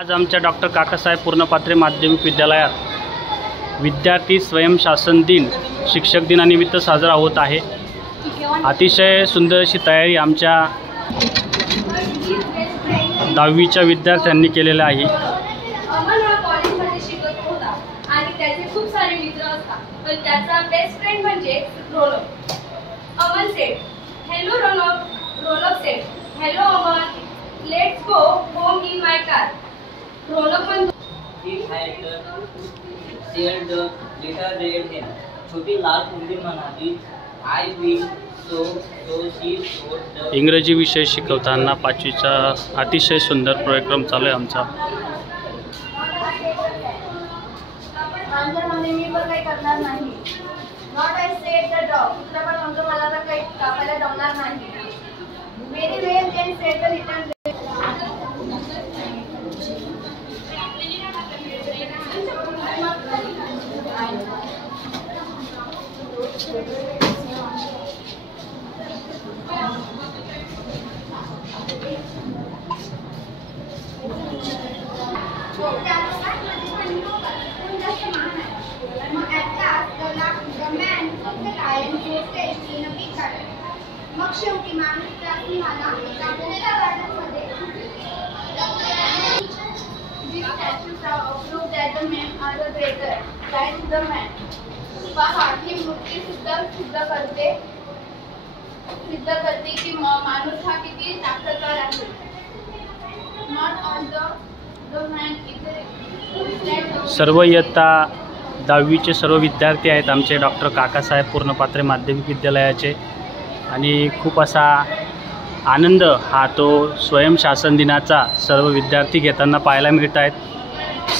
आज आमच्या डॉक्टर काकासाहेब पूर्णपात्रे माध्यमिक विद्यालयात विद्यार्थी स्वयंशासन दिन शिक्षक दिनानिमित्त साजरा होत आहे। अतिशय सुंदर अशी तयारी आमच्या 10वीच्या विद्यार्थ्यांनी केलेली आहे। अमन हा कॉलेजमध्ये शिकत होता आणि त्याचे खूप सारे मित्र असतात, पण त्याचा बेस्ट फ्रेंड म्हणजे Ronak. Aman said hello Ronak, Ronak said hello Aman, let's go home in my car. Ronak म्हणतो छोटी लाल मुलगी म्हणाली आय विल सो शी सोड। इंग्रजी विषय शिकवताना 5वीचा अतिशय सुंदर कार्यक्रम चालू आहे आमचा। मी पण काही करणार नाही। Not I said the dog, कुत्रा पण म्हणतो मला तर काही कापायला जमणार नाही। Very well then said the little मग शेवटी माणूस त्याला कापलेल्या गार्डनमध्ये पहा ही मूर्ती सिद्ध करते की माणूस हा किती ताकदवार आहे। Not all the man is सर्व इयत्ता 10वीचे सर्व विद्यार्थी आहेत आमचे डॉक्टर काकासाहेब पूर्णपात्रे माध्यमिक विद्यालयाचे। आणि खूप असा आनंद हा तो स्वयंशासन दिनाचा सर्व विद्यार्थी घेताना पाहायला मिळत आहेत।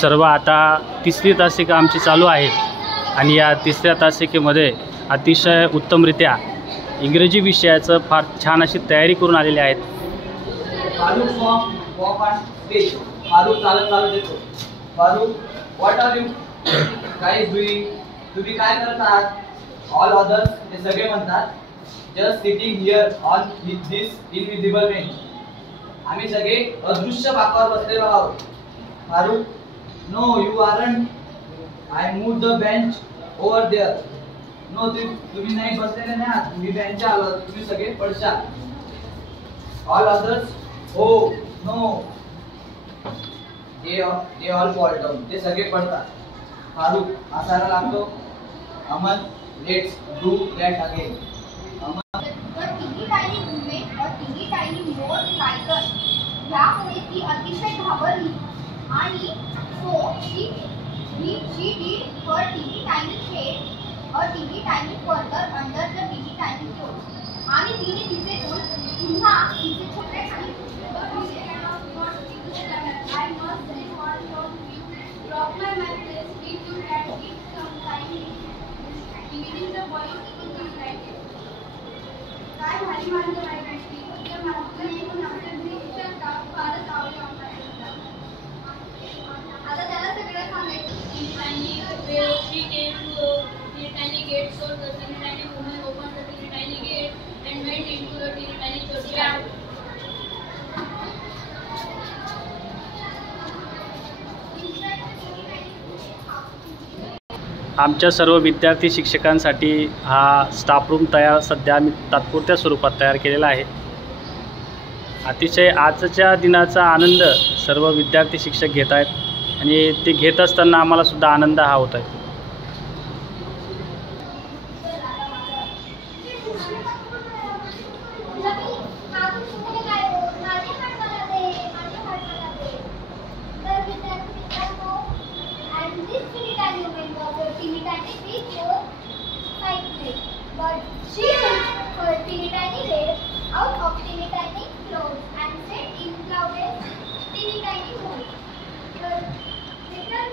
सर्व आता 3री तासिका आमची चालू आहे आणि या 3ऱ्या तासिकेमध्ये अतिशय उत्तमरित्या इंग्रजी विषयाचं फार छान अशी तयारी करून आलेले आहेत। What are you guys doing? तुम्ही काय करत आहात? ऑल अदर्स ते सगळे म्हणतात just sitting here on this invisible bench. आम्ही सगळे अदृश्य बाकावर बसलेलो आहोत। Farooq no you aren't, I move the bench over there. No तुम्ही नाही बसलेले नाही आहात, तुम्ही बेंचच्या आलात, तुम्ही सगळे पडशाल। ऑल अदर्स हो no they all fall down, ते सगळे पडतात। फारूक हसायला लागतो। Aman let's do that again. यामुळे ती अतिशय घाबरली आणि so she did her teeny tiny head a teeny tiny further under the teeny tiny clothes। आणि तिने तिचे तोंड पुन्हा तिचे छोटे खाली I must say what drop my mattress, did you had it some time within the boy in the night। काय भारी माणसं राहिली त्या माणसाने पण आपल्या दृश्यात का फारच आवडले वाटतात। आता त्याला सगळं सांगायचं। She came to the tiny gate, so the tiny woman opened the tiny gate and went into the tiny church। आमच्या सर्व विद्यार्थी शिक्षकांसाठी हा स्टाफ रूम सध्या आम्ही तात्पुरत्या स्वरूपात तयार केलेला आहे। अतिशय आजच्या दिनाचा आनंद सर्व विद्यार्थी शिक्षक घेत आहेत आणि ते घेत असताना आम्हाला सुद्धा आनंद हा होत आहे। But she took her teeny tiny head out of teeny tiny clothes and said in loudest teeny tiny voice, "The little